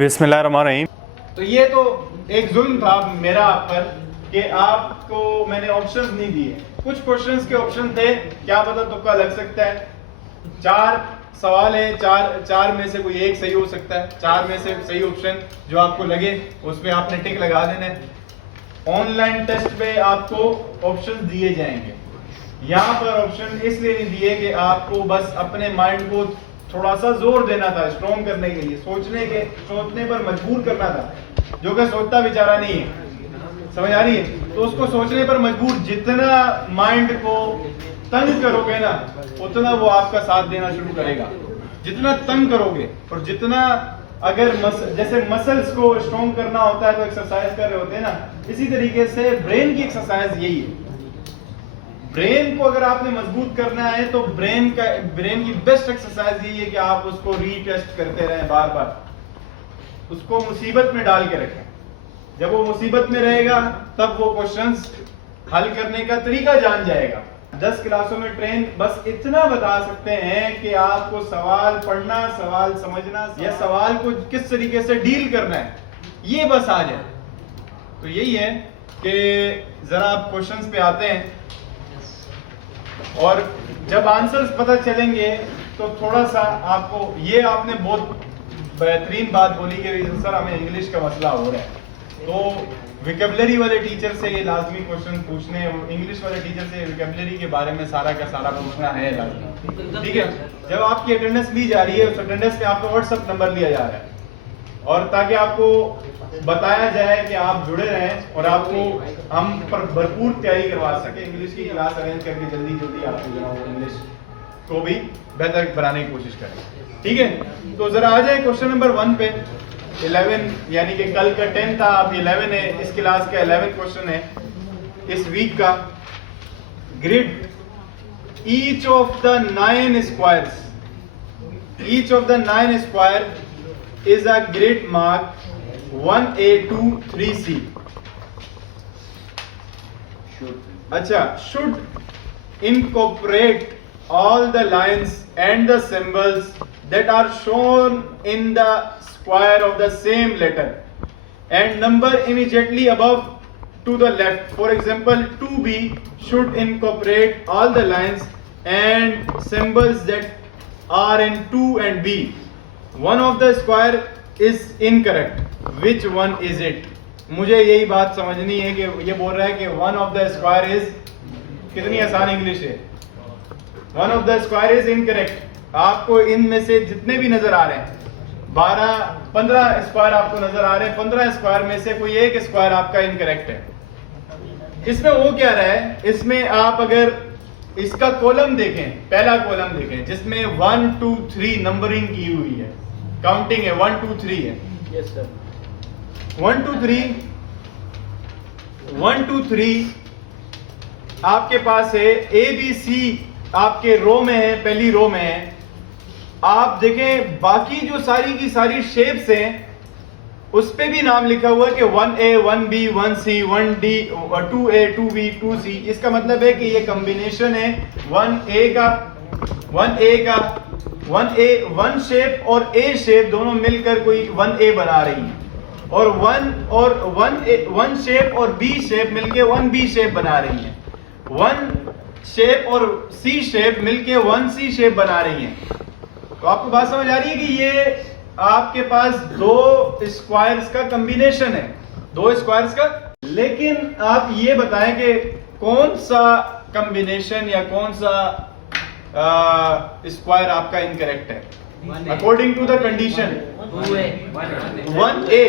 बिस्मिल्लाहिर्रहमानिर्रहीम। तो ये तो एक जुल्म था मेरा आप पर कि आपको मैंने ऑप्शंस नहीं दिए। कुछ क्वेश्चंस के ऑप्शन थे, क्या पता तुक्का लग सकता है। 4 सवाल है, चार में से कोई एक सही हो सकता है। 4 में से सही ऑप्शन जो आपको लगे उसमें आपने टिक लगा देना है। ऑनलाइन टेस्ट पे आपको ऑप्शन दिए जाएंगे। यहाँ पर ऑप्शन इसलिए नहीं दिए कि आपको बस अपने माइंड को थोड़ा सा जोर देना था, स्ट्रॉन्ग करने के लिए, सोचने पर मजबूर करना था, जो कि सोचता बेचारा नहीं है। समझ आ रही है? तो उसको सोचने पर मजबूर, जितना माइंड को तंग करोगे ना उतना वो आपका साथ देना शुरू करेगा। जितना तंग करोगे और जितना अगर जैसे मसल्स को स्ट्रॉन्ग करना होता है तो एक्सरसाइज कर रहे होते हैं ना, इसी तरीके से ब्रेन की एक्सरसाइज यही है। ब्रेन को अगर आपने मजबूत करना है तो ब्रेन की बेस्ट एक्सरसाइज यही है कि आप उसको रीटेस्ट करते रहें, बार बार उसको मुसीबत में डाल के रखें। जब वो मुसीबत में रहेगा तब वो क्वेश्चंस हल करने का तरीका जान जाएगा। 10 क्लासों में ट्रेन बस इतना बता सकते हैं कि आपको सवाल पढ़ना, सवाल समझना या सवाल को किस तरीके से डील करना है, ये बस आ जाए। तो यही है कि जरा आप क्वेश्चंस पे आते हैं और जब आंसर्स पता चलेंगे तो थोड़ा सा आपको, ये आपने बहुत बेहतरीन बात बोली कि सर हमें इंग्लिश का मसला हो रहा है, तो विकेबलरी वाले टीचर से ये लाजमी क्वेश्चन पूछने, इंग्लिश वाले टीचर से विकेबलरी के बारे में सारा का सारा पूछना है लाजमी। ठीक है, जब आपकी अटेंडेंस ली जा रही है उस अटेंडेंस पे आपका व्हाट्सएप नंबर लिया जा रहा है, और ताकि आपको बताया जाए कि आप जुड़े रहें और आपको हम पर भरपूर तैयारी करवा सके। इंग्लिश की क्लास अरेंज करके जल्दी आपको जो है इंग्लिश को भी बेहतर बनाने की कोशिश करें। ठीक है, तो जरा आ जाए क्वेश्चन नंबर 1 पे। 11 यानी कि कल का 10 था, अब 11 है, इस क्लास का 11 क्वेश्चन है इस वीक का। Grid each of the 9 squares, each of the 9 square is a grid mark 1A 2 3C. अच्छा, should incorporate all the lines and the symbols that are shown in the square of the same letter and number immediately above to the left. For example, 2B should incorporate all the lines and symbols that are in 2 and B. One of the square is incorrect. Which one is it? मुझे यही बात समझनी है कि ये बोल रहा है कि one of the square is, कितनी आसान इंग्लिश है, one of the square is incorrect. आपको इनमें से जितने भी नजर आ रहे हैं 12-15 स्क्वायर आपको नजर आ रहे हैं, 15 स्क्वायर में से कोई एक स्क्वायर आपका इनकरेक्ट है। इसमें वो क्या रहा है, इसमें आप अगर इसका कॉलम देखें, पहला कॉलम देखें जिसमें 1 2 3 नंबरिंग की हुई है, काउंटिंग है, 1 2 3 है। यस सर, 1 2 3 1 2 3 आपके पास है। ए बी सी आपके रो में है, पहली रो में है। आप देखें बाकी जो सारी की सारी शेप्स हैं उस पे भी नाम लिखा हुआ है कि 1A 1B 1C 1D 2A 2B 2C। इसका मतलब है कि ये कॉम्बिनेशन है 1A का 1A 1 शेप और A शेप दोनों मिलकर कोई 1A बना रही है, और 1 शेप और B शेप मिलके 1B शेप बना रही है, 1 शेप और C शेप मिलके 1C शेप बना रही है। तो आपको बात समझ आ रही है कि ये आपके पास 2 स्क्वायर्स का कॉम्बिनेशन है, 2 स्क्वायर्स का। लेकिन आप ये बताएं कि कौन सा कॉम्बिनेशन या कौन सा स्क्वायर आपका इनकरेक्ट है according to the condition. 1A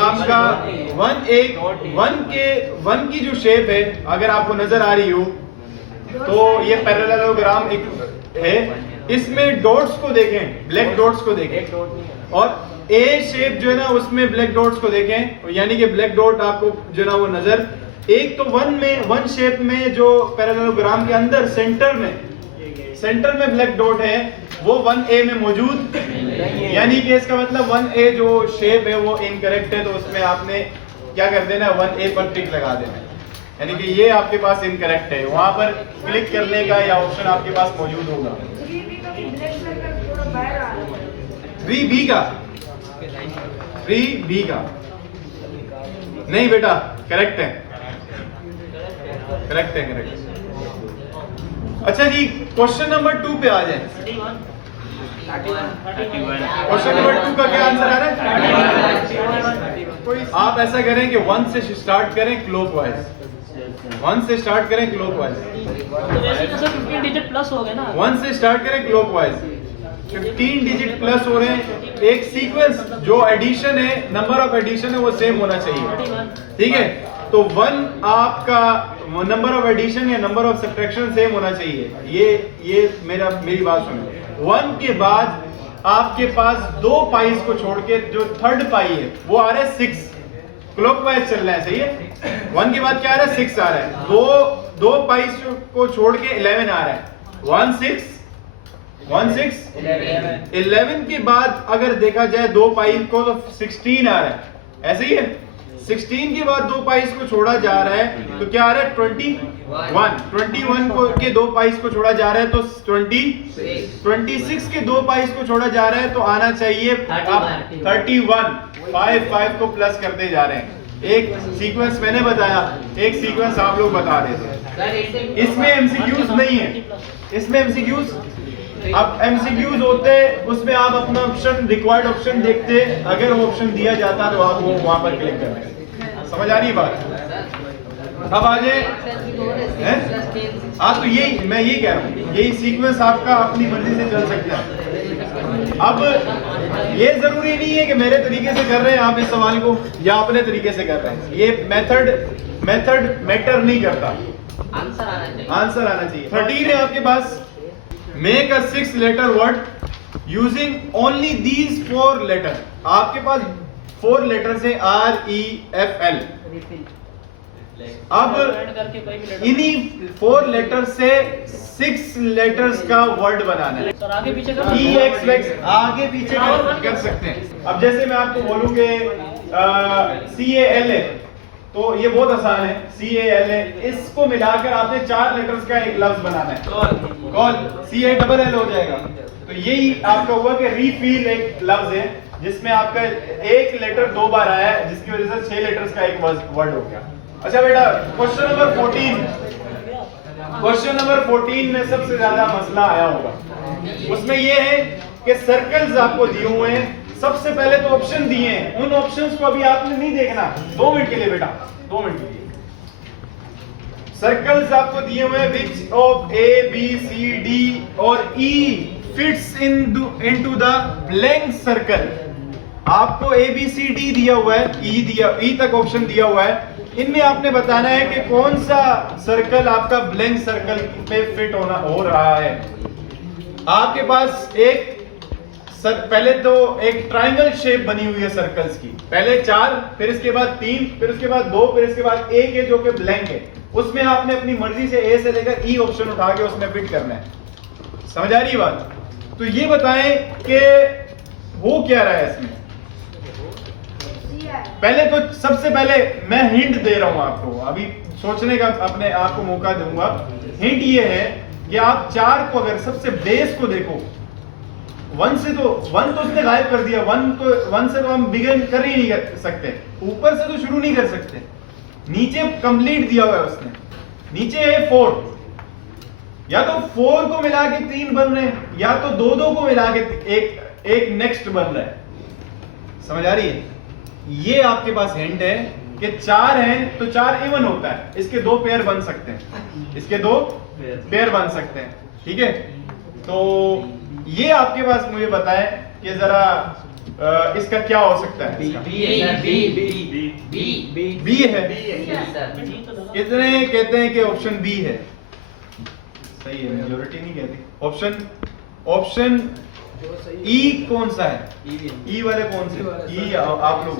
आपका 1 की जो शेप है अगर आपको नजर आ रही हो तो ये पैरेललोग्राम एक है, इसमें डॉट्स को देखें, ब्लैक डॉट्स को देखें, और ए शेप जो है ना उसमें ब्लैक डॉट्स को देखें, यानी कि ब्लैक डॉट आपको जो है ना वो नजर, एक तो 1 शेप में जो पैरेललोग्राम के अंदर सेंटर में ब्लैक डॉट है वो 1A में मौजूद, यानी कि इसका मतलब 1A जो शेप है वो इनकरेक्ट है। तो उसमें आपने क्या कर देना, 1A पर टिक लगा देना, यानी कि ये आपके पास इनकरेक्ट है। वहां पर क्लिक करने का या ऑप्शन आपके पास मौजूद होगा। 3b का 3b का नहीं बेटा, करेक्ट है, करेक्ट है, करेक्ट। अच्छा जी, क्वेश्चन नंबर 2 पे आ जाए। क्वेश्चन नंबर 2 का क्या आंसर आ रहा है? आप ऐसा करें कि 1 से स्टार्ट करें क्लॉकवाइज, 1 से स्टार्ट करें क्लॉकवाइज, 15 डिजिट प्लस हो गए ना। 1 से स्टार्ट करें क्लॉकवाइज, 15 डिजिट प्लस हो रहे हैं। एक सीक्वेंस जो एडिशन है, नंबर ऑफ एडिशन है, वो सेम होना चाहिए, ठीक है? तो 1 आपका नंबर ऑफ एडिशन या नंबर ऑफ सब्ट्रैक्शन सेम होना चाहिए। ये मेरी बात सुनो। 1 के बाद आपके पास 2 पाइस को छोड़ के जो थर्ड पाई है वो आ रहा है 6, क्लॉकवाइज चल रहा है, सही है? 1 के बाद क्या आ रहा है? 6 आ रहा है। दो पाइस को छोड़ के 11 आ रहा है। 1 6 11 के बाद अगर देखा जाए 2 पाई को तो 16 आ रहा है, ऐसे ही है? 16 के बाद 2 पाइस को छोड़ा जा रहा है तो क्या आ रहा है? 21 को के 2 पाइस को छोड़ा जा रहा है तो 26 के 2 पाइस को छोड़ा जा रहा है तो आना चाहिए आप 31। 5 को प्लस करते जा रहे हैं। एक सीक्वेंस मैंने बताया, एक सीक्वेंस आप लोग बता रहे थे। इसमें एमसीक्यूज नहीं है, इसमें एमसीक्यूज, अब एमसीक्यूज होते उसमें आप अपना ऑप्शन, रिक्वायर्ड ऑप्शन देखते, अगर वो ऑप्शन दिया जाता तो आप वो वहां पर क्लिक करते। समझ आ रही है बात? अब आ जाए, हाँ, तो यही मैं यही कह रहा हूँ, यही सीक्वेंस आपका अपनी मर्जी से चल सकता है। अब ये जरूरी नहीं है कि मेरे तरीके से कर रहे हैं आप इस सवाल को या अपने तरीके से कर रहे हैं, ये मेथड मैटर नहीं करता, आंसर आना चाहिए। 13 है आपके पास, make a 6 letter word using only these 4 letter. आपके पास 4 लेटर्स है REFL। अब इन्हीं 4 लेटर से 6 लेटर्स का वर्ड बनाना है। आगे पीछे आगे पीछे कर सकते हैं। अब जैसे मैं आपको बोलूं कि CALA, तो ये बहुत आसान है। CALA, इसको मिलाकर आपने 4 लेटर्स का एक लफ्ज बनाना है, कॉल, CALL हो जाएगा। तो यही आपका हुआ कि रीफिल एक लफ्ज है जिसमें आपका एक लेटर 2 बार आया है, जिसकी वजह से 6 लेटर्स का एक वर्ड हो गया। अच्छा बेटा, क्वेश्चन नंबर 14 में सबसे ज्यादा मसला आया होगा। उसमें ये है कि सर्कल्स आपको दिए हुए हैं, सबसे पहले तो ऑप्शन दिए हैं, उन ऑप्शंस को अभी आपने नहीं देखना। 2 मिनट के लिए बेटा, 2 मिनट के लिए। सर्कल्स आपको दिए हुए हैं, which of A B C D और E fits into the blank circle. आपको A B C D दिया हुआ है, E तक ऑप्शन दिया हुआ है। इनमें आपने बताना है कि कौन सा सर्कल आपका ब्लैंक सर्कल पे फिट हो रहा है। आपके पास पहले तो एक ट्रायंगल शेप बनी हुई है सर्कल्स की, पहले 4, फिर इसके बाद 3, फिर उसके बाद 2, फिर इसके बाद 1 है जो कि ब्लैंक है। उसमें आपने अपनी मर्जी से A से लेकर E ऑप्शन उठा के उसमें फिट करना है। समझ आ रही है बात? तो ये बताएं कि वो क्या रहा है इसमें। पहले तो सबसे पहले मैं हिंट दे रहा हूं आपको, अभी सोचने का अपने आप को मौका दूंगा। हिंट ये है कि आप 4 को अगर सबसे बेस को देखो, 1 तो उसने गायब कर दिया। 1 से तो हम बिगिन कर ही नहीं कर सकते, ऊपर से तो शुरू नहीं कर सकते। नीचे कंप्लीट दिया हुआ है उसने, नीचे है 4, या तो 4 को मिला के 3 बन रहे हैं, या तो 2 को मिला के एक नेक्स्ट बन रहा है। समझ आ रही है? ये आपके पास हिंट है कि 4 हैं तो 4 इवन होता है, इसके 2 पेयर बन सकते हैं, इसके 2 पेयर बन सकते हैं, ठीक है? तो ये आपके पास मुझे बताएं कि जरा इसका क्या हो सकता है। बी है। कितने कहते हैं कि ऑप्शन बी है? सही है, मेजॉरिटी नहीं कहती। ऑप्शन ई कौन सा है? ई वाले कौन से? ई आप लोग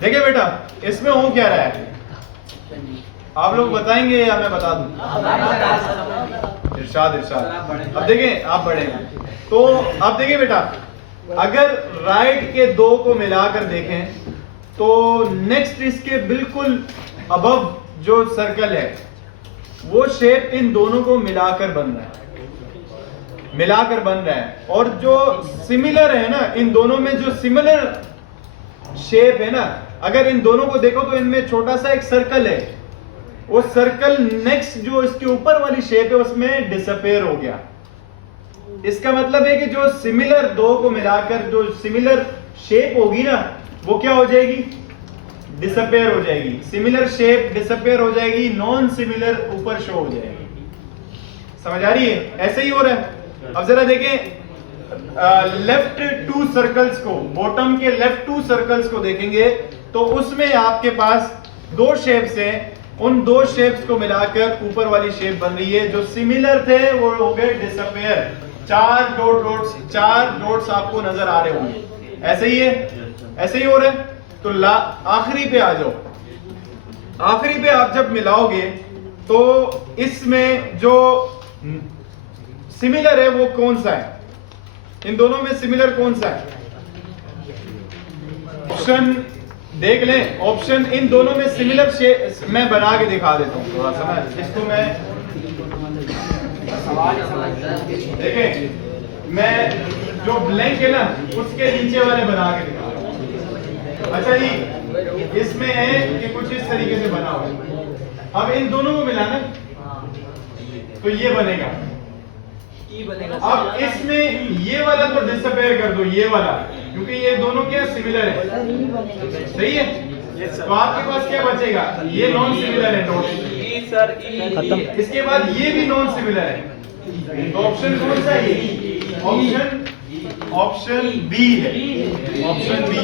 देखिए बेटा, इसमें हो क्या रहा है, आप लोग बताएंगे या मैं बता दूं? इरशाद। अब देखें, आप बड़े हैं तो अब देखिए बेटा, अगर राइट के 2 को मिलाकर देखें तो नेक्स्ट इसके बिल्कुल अबव जो सर्कल है वो शेप इन दोनों को मिलाकर बन रहा है। मिलाकर बन रहा है। और जो सिमिलर है ना, इन दोनों में जो सिमिलर शेप है ना, अगर इन दोनों को देखो तो इनमें छोटा सा एक सर्कल है, वो सर्कल नेक्स्ट जो इसके ऊपर वाली शेप है उसमें डिसअपेयर हो गया। इसका मतलब है कि जो सिमिलर दो को मिलाकर जो सिमिलर शेप होगी ना, वो क्या हो जाएगी, डिसअपेयर हो जाएगी। सिमिलर शेप डिसअपेयर हो जाएगी, नॉन सिमिलर ऊपर शो हो जाएगी। समझ आ रही है? ऐसे ही हो रहा है। अब जरा देखें लेफ्ट टू सर्कल्स को, बॉटम के लेफ्ट टू सर्कल्स को देखेंगे तो उसमें आपके पास दो शेप्स हैं, उन दो शेप्स को मिलाकर ऊपर वाली शेप बन रही है। जो सिमिलर थे वो हो गए डिसअपेयर। चार डॉट्स आपको नजर आ रहे होंगे। ऐसे ही है, ऐसे ही हो रहा है। तो आखिरी पे आ जाओ। आखिरी पे आप जब मिलाओगे तो इसमें जो सिमिलर है वो कौन सा है, इन दोनों में सिमिलर कौन सा है? ऑप्शन देख लें, ऑप्शन इन दोनों में सिमिलर शेप मैं बना के दिखा देता हूं थोड़ा सा ना, इसको मैं देखें, मैं जो ब्लैंक है ना उसके नीचे वाले बना के दिखा रहा हूं। अच्छा जी, इसमें है कि कुछ इस तरीके से बना हुआ है। अब इन दोनों को मिलाना तो ये बनेगा। अब इसमें ये वाला तो डिसअपेयर कर दो, ये वाला, क्योंकि ये दोनों क्या सिमिलर है। सही है? तो आपके पास क्या बचेगा? ये नॉन सिमिलर है, नोट। इसके बाद ये भी नॉन सिमिलर है। तो ऑप्शन कौन सा है? ऑप्शन बी है। ऑप्शन बी,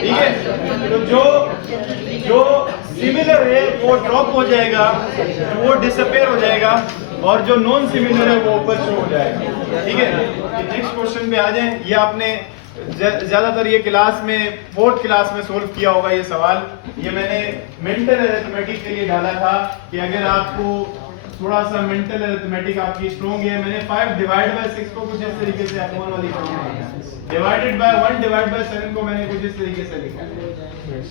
ठीक है। तो जो सिमिलर है वो ड्रॉप हो जाएगा, वो डिसअपेयर हो जाएगा, और जो नॉन सिमिलर है वो ऊपर शो हो जाएगा। ठीक है, नेक्स्ट क्वेश्चन पे आ जाएं। ये आपने ज्यादातर ये क्लास में, फोर्थ क्लास में सोल्व किया होगा ये सवाल। ये मैंने मेंटल अरिथमेटिक के लिए डाला था कि अगर आपको थोड़ा सा मेंटल अरिथमेटिक आपकी स्ट्रॉन्ग है। मैंने 5 डिवाइड बाय 6 को कुछ इस तरीके से अपॉन वाली डिवाइडेड बाय 1 डिवाइड बाय 7 को मैंने कुछ इस तरीके से लिखा है।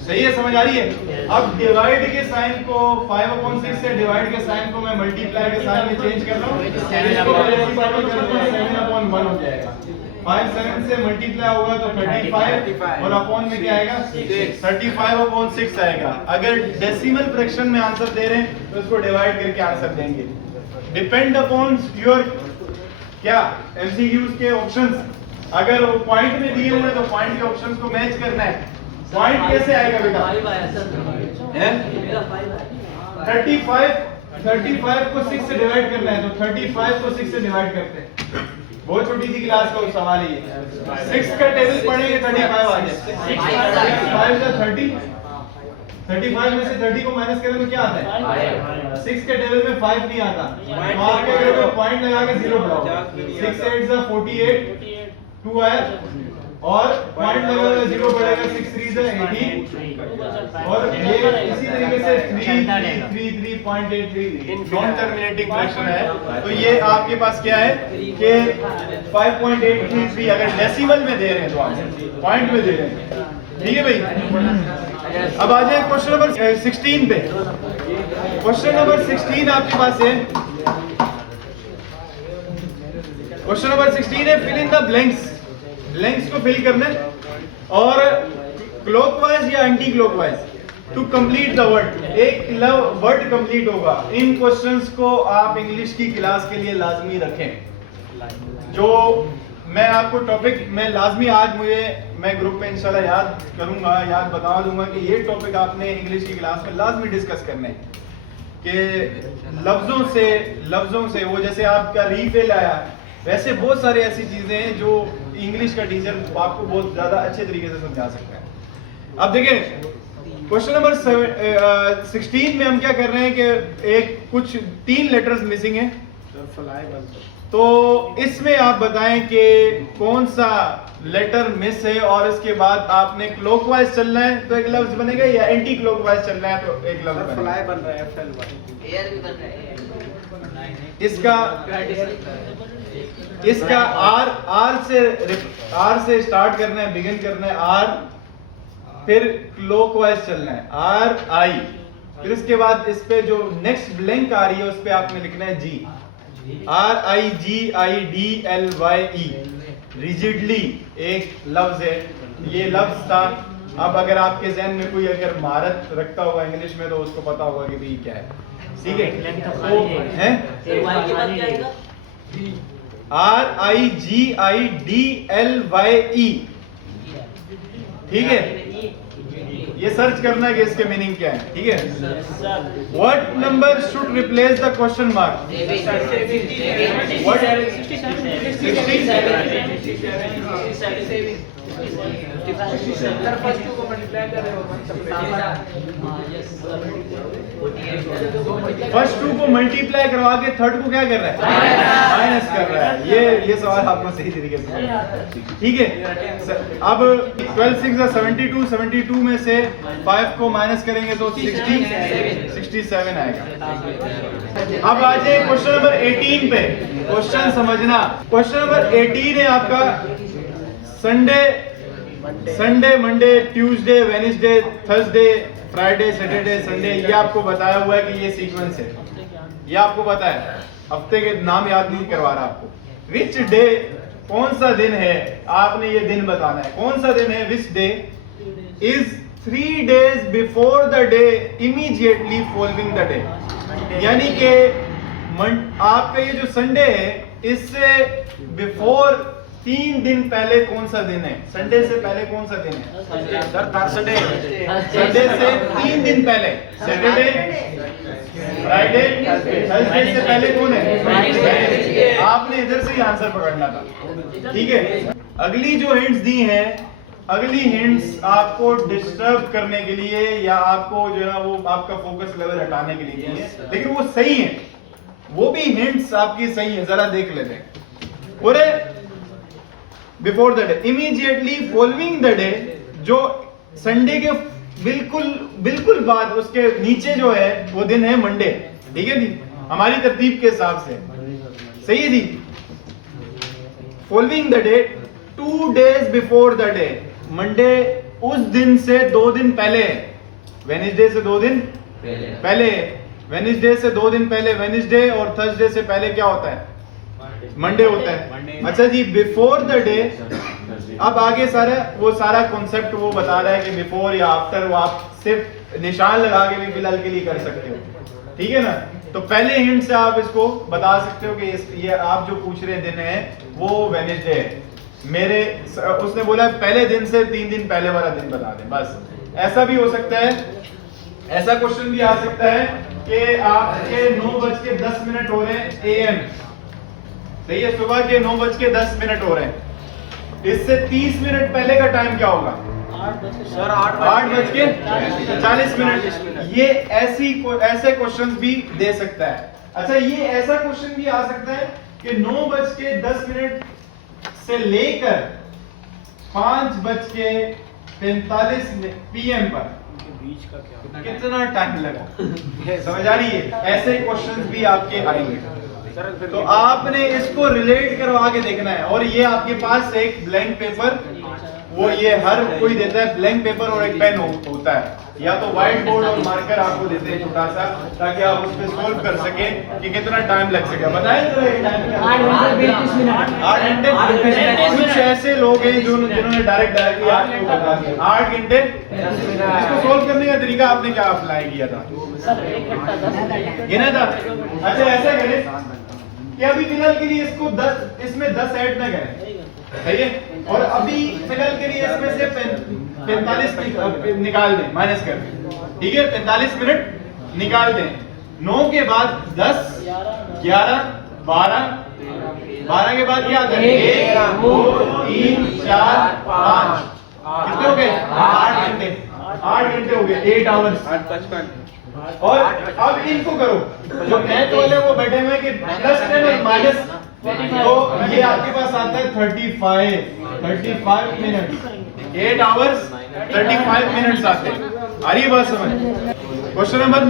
सही है? समझ आ रही है? अब डिवाइड के साइन को 5/6 से डिवाइड के साइन को मैं मल्टीप्लाई के साइन में चेंज कर रहा हूं, इसको मैं रेसिप्रोकल कर दूं, 7/1 हो जाएगा। 5 7 से मल्टीप्लाई होगा तो 35 और अपॉन में क्या आएगा? 35/6 आएगा। अगर डेसिमल फ्रैक्शन में आंसर दे रहे हैं तो इसको डिवाइड करके आंसर देंगे। डिपेंड अपॉन योर क्या एमसीक्यूज के ऑप्शंस। अगर वो पॉइंट में दिए हुए तो पॉइंट के ऑप्शंस को मैच करना है। पॉइंट कैसे आएगा बेटा? 35 को 6 से डिवाइड करना है, तो 35 को 6 से डिवाइड करते हैं। बहुत छोटी सी क्लास का सवाल है ये। 6 का टेबल पढ़ेंगे 35 आ जाए। 35 में से 30 को माइनस करें तो क्या आता है? 6 के टेबल में 5 नहीं आता, तो आप क्या करोगे? पॉइंट लगा के 0 बढ़ाओ। 6 8 48 2 आया, और पॉइंट लगाकर 0 बढ़ेगा। 6 3 18, और ये इसी तरीके से 3.83 नॉन टर्मिनेटिंग फ्रैक्शन है। तो ये आपके पास क्या है कि 5.833 अगर डेसिमल में दे रहे हैं तो आप पॉइंट में दे रहे हैं। ठीक है भाई? अब आ जाए क्वेश्चन नंबर 16 पे। क्वेश्चन नंबर 16 आपके पास है। क्वेश्चन नंबर 16 है fill in the blanks. Blanks को फिल करना है, और क्लॉकवाइज या anti clockwise to complete the word. एक वर्ड कंप्लीट होगा। इन क्वेश्चंस को आप इंग्लिश की क्लास के लिए लाजमी रखें। जो मैं आपको टॉपिक में लाजमी आज मैं ग्रुप में इंशाल्लाह याद करूंगा, याद बता दूंगा कि ये टॉपिक आपने इंग्लिश की क्लास में लाजमी डिस्कस करने हैं कि लफ्जों से वो जैसे आपका रीफिल आया, वैसे बहुत सारे ऐसी चीजें हैं जो इंग्लिश का टीचर आपको बहुत ज्यादा अच्छे तरीके से समझा सकता है। अब देखें क्वेश्चन नंबर 16 में हम क्या कर रहे हैं कि एक कुछ 3 लेटर्स मिसिंग है। तो इसमें आप बताएं कि कौन सा लेटर मिस है, और इसके बाद आपने क्लॉकवाइज चलना है तो एक लफ्ज बनेगा, या एंटी क्लॉकवाइज चलना है तो एक लफ्ज बनेगा। फ्लाई बन रहा है, एयर भी बन रहा है। इसका आर से स्टार्ट करना है, बिगिन करना है आर, फिर क्लॉकवाइज चलना है आर आई, फिर इसके बाद इस पे जो नेक्स्ट ब्लैंक आ रही है उस पे आपने लिखना है जी। RIGIDLYE, रिजिडली एक लफ्ज है, ये लफ्ज था। अब अगर आपके जहन में कोई अगर महारत रखता होगा इंग्लिश में तो उसको पता होगा कि भाई क्या है, ठीक है। तो है RIGIDLYE, ठीक है। ये सर्च करना है कि इसके मीनिंग क्या है, ठीक है। What number should replace the question mark? First two को मल्टीप्लाई करवा के थर्ड को क्या कर रहा है? माइनस कर रहा है। ये सवाल आपको सही तरीके से, ठीक है। अब 12 6 72, 72 में से 5 को माइनस करेंगे तो 67 आएगा। अब आ जाए क्वेश्चन नंबर 18 पे। क्वेश्चन समझना, क्वेश्चन नंबर 18 है आपका Sunday Monday Tuesday Wednesday Thursday Friday Saturday Sunday, ये आपको बताया हुआ है कि ये सीक्वेंस है, ये आपको पता है। हफ्ते के नाम याद नहीं करवा रहा आपको। विच डे, कौन सा दिन है, आपने ये दिन बताना है कौन सा दिन है। Which day is 3 days before the day immediately following the day, यानी कि आपका ये जो संडे है इससे बिफोर 3 दिन पहले कौन सा दिन है? संडे से पहले कौन सा दिन है? संडे से 3 दिन पहले सैटरडे फ्राइडे थर्सडे से पहले कौन है? आपने इधर से ही आंसर पकड़ना था, ठीक है। अगली जो हिंट्स दी हैं, अगली हिंट्स आपको डिस्टर्ब करने के लिए या आपको जो है ना वो आपका फोकस लेवल हटाने के लिए दी है, लेकिन वो सही है, वो भी हिंट्स आपकी सही है। जरा देख लेते हैं। और before the day, immediately following the day, जो संडे के बिल्कुल बाद उसके नीचे जो है वो दिन है मंडे, ठीक है जी, हमारी तरतीब के हिसाब से सही है जी। Following the day 2 days before the day, Monday उस दिन से 2 दिन पहले, वेडनेसडे से 2 दिन पहले, वेडनेसडे से 2 दिन पहले, वेडनेसडे और थर्सडे से पहले क्या होता है? मंडे होता है। अच्छा जी, बिफोर द डे, अब आगे सारा कॉन्सेप्ट वो बता रहा है कि बिफोर या आफ्टर, वो आप सिर्फ निशान लगा के भी फिलहाल के लिए कर सकते हो, ठीक है ना। तो पहले हिंट से आप इसको बता सकते हो कि ये आप जो पूछ रहे दिन है वो वेडनेसडे है। उसने बोला पहले दिन से 3 दिन पहले वाला दिन बता दें, बस। ऐसा भी हो सकता है, ऐसा क्वेश्चन भी आ सकता है कि आपके 9:10 हो रहे हैं AM, सही है, सुबह के 9:10 हो रहे हैं, इससे 30 मिनट पहले का टाइम क्या होगा? 8:40। ये ऐसे क्वेश्चन भी दे सकता है। अच्छा, ये ऐसा क्वेश्चन भी आ सकता है कि 9:10 से लेकर 5:45 PM पर कितना टाइम लगा? समझ आ रही है? ऐसे क्वेश्चन भी आपके आएंगे, तो आपने इसको रिलेट करवा के देखना है। और ये आपके पास एक ब्लैंक पेपर, वो ये हर कोई देता है, ब्लैंक पेपर और एक पेन होता है, या तो व्हाइट बोर्ड और मार्कर आपको देते हैं छोटा सा, ताकि आप उस पर सॉल्व कर सके कि कितना टाइम लग सके। बताएं जरा ये टाइम क्या? 8 घंटे। कुछ ऐसे लोग हैं जिन्होंने डायरेक्टली आपको बता दिया 8 घंटे। इसको सॉल्व करने का तरीका आपने क्या अप्लाई किया था? गिना था? अच्छा, ऐसा करें कि अभी फिलहाल के लिए इसको 10, इसमें 10 ऐड ना करें, सही है। और अभी फिलहाल के लिए इसमें से 45 निकाल दें, माइनस कर दें, ठीक है। 45 मिनट निकाल दें। 9 के बाद 10, 11, 12 के बाद क्या आता है? 1 2 3 4 5, कितने हो गए? 8 घंटे। 8 घंटे हो गए, 8 आवर्स। और अब इनको करो, जो मैथ वाले वो बैठे हुए कि प्लस 10 और माइनस, तो ये आपके पास आता है 35 मिनट। 8 आवर्स 35 मिनट्स आते हैं। आ रही है बात समझ? क्वेश्चन नंबर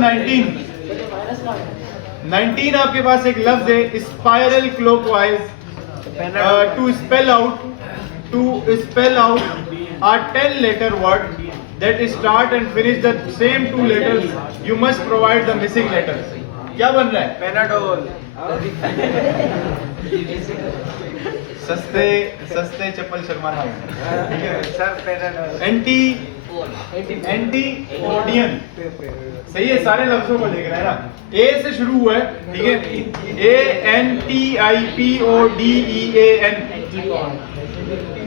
19 आपके पास एक लफ्ज है spiral clockwise. To spell out a 10-letter word that start and finish the same 2 letters, you must provide the missing letters. क्या बन रहा है? सस्ते सस्ते चप्पल शर्माना, ठीक है। एंटीपोडियन, सही है, सारे लफ्जों को देख रहे हैं ना, ए से शुरू हुआ है, ठीक है, ANTIPODEAN,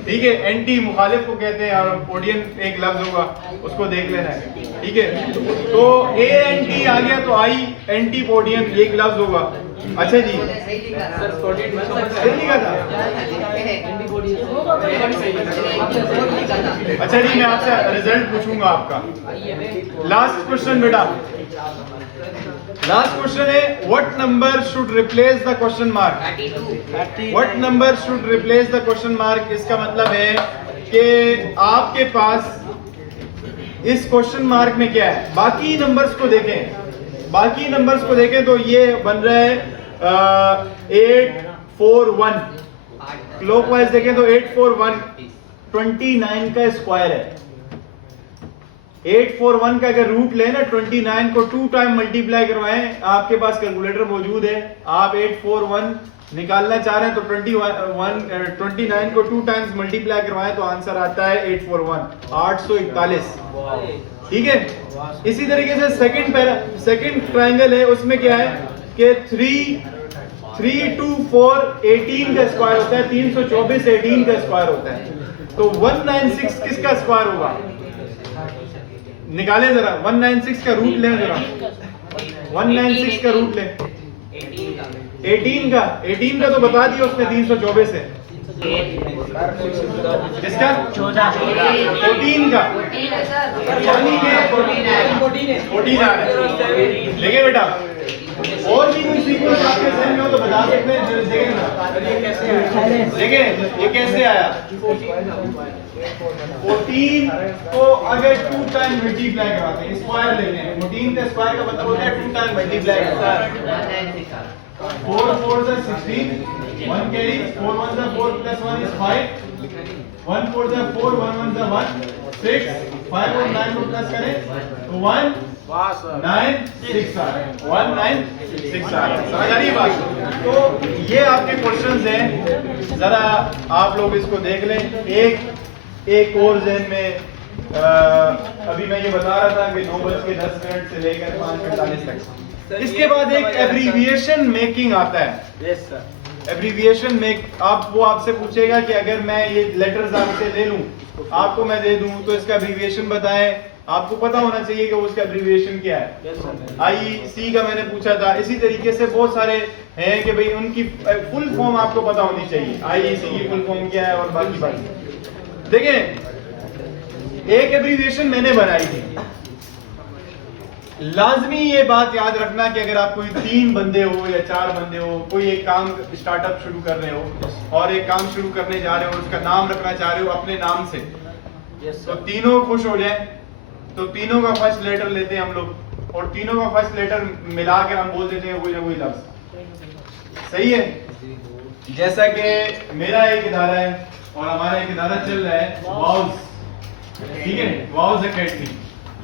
ठीक है। एंटी मुखालिफ को कहते हैं और पोडियन एक लफ्ज होगा, उसको देख लेना है, ठीक है। तो ANT आ गया तो आई एंटीपोडियन एक लफ्ज होगा। अच्छा जी, सही लिखा था। अच्छा जी, मैं आपसे रिजल्ट पूछूंगा आपका। लास्ट क्वेश्चन बेटा, लास्ट क्वेश्चन है, what number should replace the question mark? What number should replace the question mark? इसका मतलब है कि आपके पास इस क्वेश्चन मार्क में क्या है। बाकी नंबर्स को देखें, बाकी नंबर्स को देखें तो ये बन रहा है 841, क्लॉकवाइज देखें तो 841 29 का स्क्वायर है। 841 का अगर रूट लें ना, 29 को 2 टाइम मल्टीप्लाई करवाएं, आपके पास कैलकुलेटर मौजूद है, आप 841 निकालना चाह रहे हैं तो 29 को 2 टाइम्स मल्टीप्लाई करवाएं तो आंसर आता है 841 841, ठीक है। इसी तरीके से सेकंड ट्रायंगल है, उसमें क्या है कि 3 2 4 18 का स्क्वायर होता है, 324 18 का स्क्वायर होता है, तो 196 किसका स्क्वायर होगा? निकालें जरा, 196 का रूट लें जरा, 196 का रूट लें, 18 का तो बता दिया उसने, 324 है, किसका? 14 का, यानी कि 14 आ रहा है। देखिए बेटा, और भी कोई सीक्वेंस आपके जहन में हो तो बता सकते हैं, देखिए ये कैसे आया। 14 को अगर 2 टाइम मल्टीप्लाई कराते हैं, स्क्वायर लेते हैं, 14 का स्क्वायर का मतलब होता है 2 टाइम मल्टीप्लाई करना। 4 4 से 16, 1 कैरी, 4 1 से 4 प्लस 1 इज 5, 1 4 से 4, 1 1 से 1 6, 5 और 9 को प्लस करें तो 1 9 6 आ रहा है, 1 9 6 आ रहा है। समझ आ रही है बात? तो ये आपके क्वेश्चंस हैं, जरा आप लोग इसको देख लें। एक और जहन में अभी मैं ये बता रहा था कि 9:10 से लेकर 5:45 तक, इसके बाद एक एब्रीविएशन मेकिंग आता है। यस सर, एब्रीविएशन मेक, आप वो आपसे पूछेगा कि अगर मैं ये लेटर्स आपसे ले लूं, आपको मैं दे दूं, तो इसका एब्रीविएशन बताएं। आपको पता होना चाहिए कि उसका एब्रीविएशन क्या है। IEC का मैंने पूछा था, इसी तरीके से बहुत सारे हैं कि भाई उनकी फुल फॉर्म आपको पता होनी चाहिए, IEC की फुल फॉर्म क्या है और बाकी बाकी। देखिए, एक एब्रीविएशन मैंने बनाई थी, लाजमी ये बात याद रखना कि अगर आप कोई 3 बंदे हो या 4 बंदे हो, कोई एक काम स्टार्टअप शुरू कर रहे हो और एक काम शुरू करने जा रहे हो, उसका नाम रखना चाह रहे हो अपने नाम से, तो तीनों खुश हो जाए तो तीनों का फर्स्ट लेटर लेते हैं हम लोग, और तीनों का फर्स्ट लेटर मिलाकर हम बोल देते हैं कोई ना कोई लफ्ज। सही है? जैसा कि मेरा एक इदारा है और हमारा एक इदारा चल रहा है वाउज, ठीक है, वाउज एकेडमी,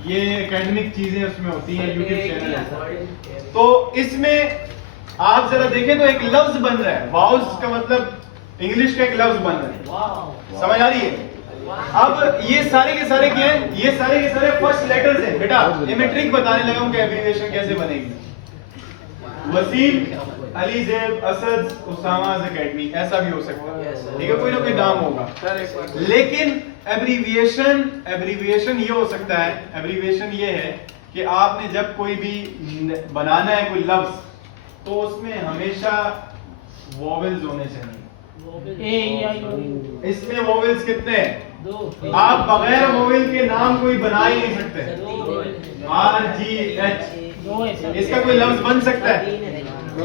ये एकेडमिक चीजें उसमें होती हैं, यूट्यूब चैनल है। तो इसमें आप जरा देखें तो एक लफ्ज बन रहा है, वाउज का मतलब इंग्लिश का एक लफ्ज बन रहा है, समझ आ रही है? अब ये सारे के सारे क्या हैं? ये सारे के सारे फर्स्ट लेटर्स हैं बेटा। ये मैं ट्रिक बताने लगा हूं कि एब्रीविएशन कैसे बनेगी। वसीम, अली ज़ैब, असद, उसामा एकेडमी, ऐसा भी हो सकता है, ठीक है, कोई ना कोई नाम होगा। लेकिन एब्रीविएशन ये हो सकता है, एब्रीविएशन ये है कि आपने जब कोई भी बनाना है कोई लफ्ज, तो उसमें हमेशा वोवेल्स होने चाहिए। इसमें वोवेल्स कितने हैं? 2। आप बगैर वोवेल के नाम कोई बना ही नहीं सकते। RGH, इसका कोई लफ्ज बन सकता है?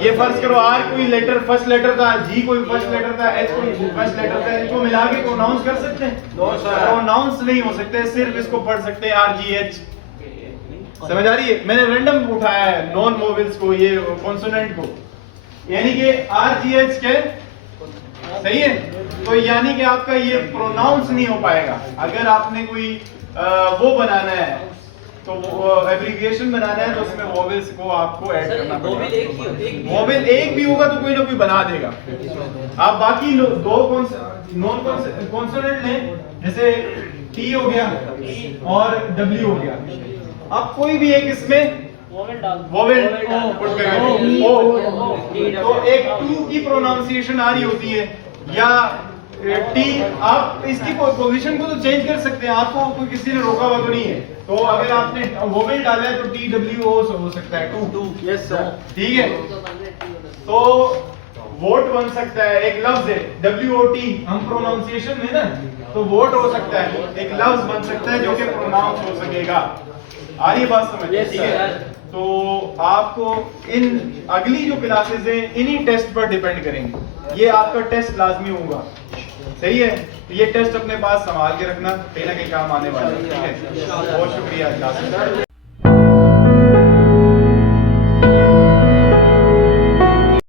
ये फर्ज करो, R कोई लेटर फर्स्ट लेटर था, G कोई फर्स्ट लेटर था, H कोई फर्स्ट लेटर था, इनको मिला के प्रोनाउंस कर सकते हैं? प्रोनाउंस नहीं हो सकते, सिर्फ इसको पढ़ सकते हैं RGH। समझ आ रही है? मैंने रैंडम उठाया है नॉन वोवेल्स को, ये कॉन्सोनेंट को, यानी कि RGH के, सही है? तो यानी कि आपका ये प्रोनाउंस नहीं हो पाएगा। अगर आपने कोई वो बनाना है, तो एब्रिविएशन बनाना है तो उसमें वोवेल्स को आपको ऐड करना वोवेल पड़ेगा। एक ही एक भी वोवेल एक भी होगा तो कोई ना कोई बना देगा। आप बाकी दो नॉन कॉन्सोनेंट लें, जैसे टी हो गया और डब्ल्यू हो गया। आप कोई भी एक इसमें वोवेल डाल वोवेल पुट करेंगे ओ, तो एक टू की प्रोनाउंसिएशन आ रही होती है या टी, आप इसकी पोजीशन को तो चेंज कर सकते हैं, आपको कोई किसी ने रोका हुआ तो नहीं है। तो अगर आपने वोवेल डाला है तो टी डब्ल्यू ओ हो सकता है टू। Yes sir. ठीक है, तो वोट बन सकता है, एक लफ्ज है WOT, हम प्रोनाउंसिएशन में ना, तो वोट हो सकता है, एक लफ्ज बन सकता है जो कि प्रोनाउंस हो सकेगा। आ रही बात समझ? Yes, ठीक है, तो आपको इन अगली जो क्लासेस हैं इन्हीं टेस्ट पर डिपेंड करेंगे। ये आपका टेस्ट लाजमी होगा, सही है? तो ये टेस्ट अपने पास संभाल के रखना, कहीं ना कहीं काम आने वाला है। ठीक है, बहुत शुक्रिया।